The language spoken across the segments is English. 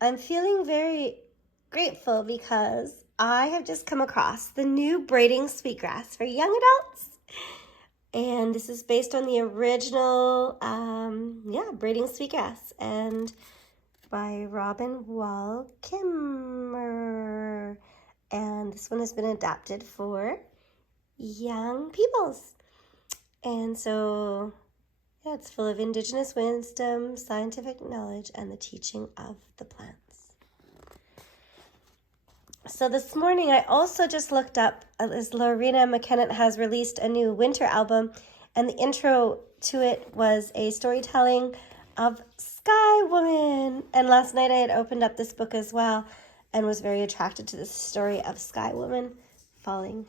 I'm feeling very grateful because I have just come across the new braiding sweetgrass for young adults. And this is based on the original, braiding sweetgrass, and by Robin Wall Kimmer. And this one has been adapted for young peoples. And so, it's full of indigenous wisdom, scientific knowledge, and the teaching of the plants. So this morning I also just looked up, as Lorena McKenna has released a new winter album, and the intro to it was a storytelling of Sky Woman. And last night I had opened up this book as well and was very attracted to the story of Sky Woman falling.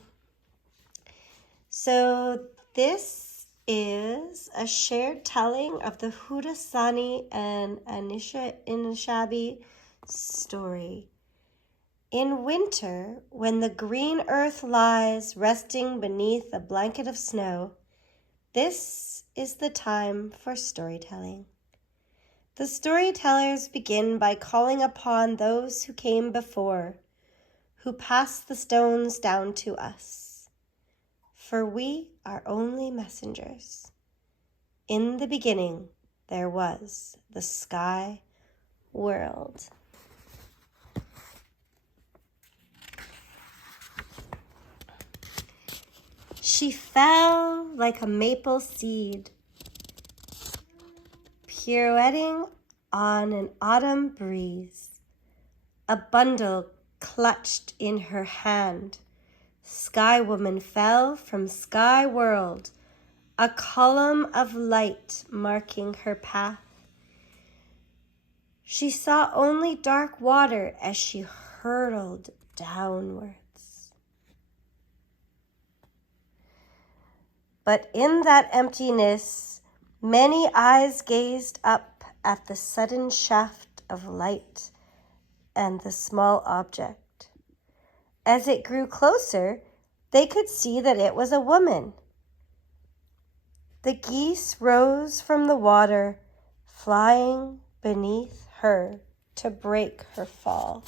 So this is a shared telling of the Haudenosaunee and Anishinaabe story. In winter, when the green earth lies resting beneath a blanket of snow, this is the time for storytelling. The storytellers begin by calling upon those who came before, who passed the stones down to us. For we are only messengers. In the beginning, there was the sky world. She fell like a maple seed, pirouetting on an autumn breeze. A bundle clutched in her hand. Sky Woman fell from Sky World, a column of light marking her path. She saw only dark water as she hurtled downwards. But in that emptiness, many eyes gazed up at the sudden shaft of light and the small object. As it grew closer, they could see that it was a woman. The geese rose from the water, flying beneath her to break her fall.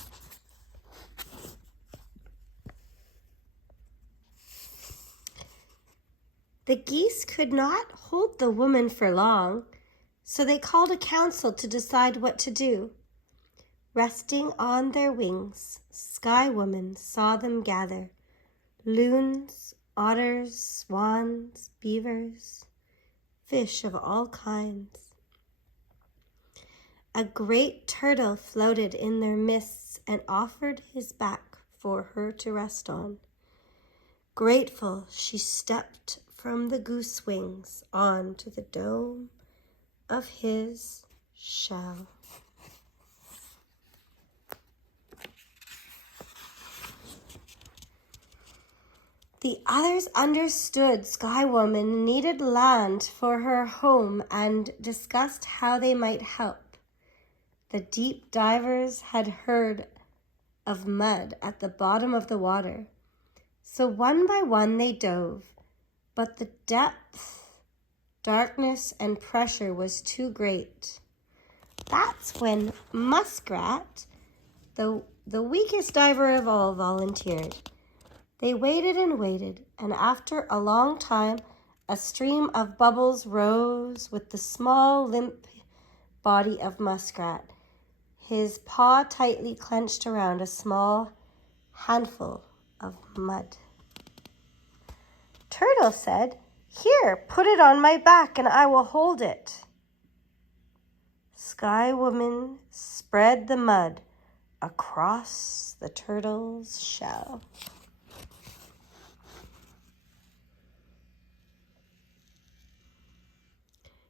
The geese could not hold the woman for long, so they called a council to decide what to do. Resting on their wings, Sky Woman saw them gather: loons, otters, swans, beavers, fish of all kinds. A great turtle floated in their midst and offered his back for her to rest on. Grateful, she stepped from the goose wings onto the dome of his shell. The others understood Sky Woman needed land for her home and discussed how they might help. The deep divers had heard of mud at the bottom of the water, so one by one they dove, but the depth, darkness, and pressure was too great. That's when Muskrat, the weakest diver of all, volunteered. They waited and waited, and after a long time, a stream of bubbles rose with the small, limp body of Muskrat, his paw tightly clenched around a small handful of mud. Turtle said, "Here, put it on my back and I will hold it." Sky Woman spread the mud across the turtle's shell.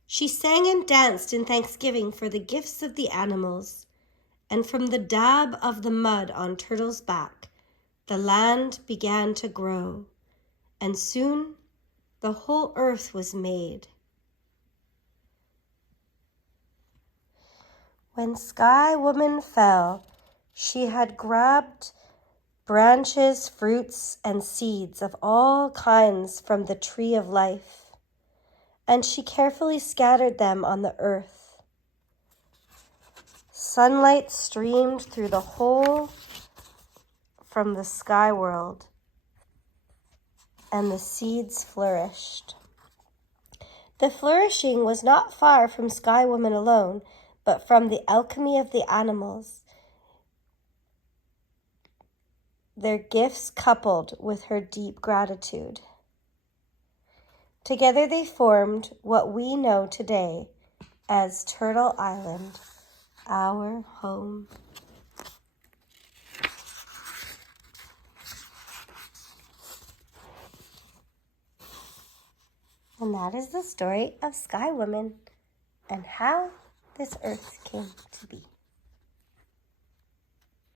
She sang and danced in thanksgiving for the gifts of the animals, and from the dab of the mud on Turtle's back, the land began to grow, and soon the whole earth was made. When Sky Woman fell, she had grabbed branches, fruits, and seeds of all kinds from the tree of life, and she carefully scattered them on the earth. Sunlight streamed through the hole from the sky world, and the seeds flourished. The flourishing was not far from Sky Woman alone, but from the alchemy of the animals, their gifts coupled with her deep gratitude. Together they formed what we know today as Turtle Island, our home. And that is the story of Sky Woman and how this earth came to be.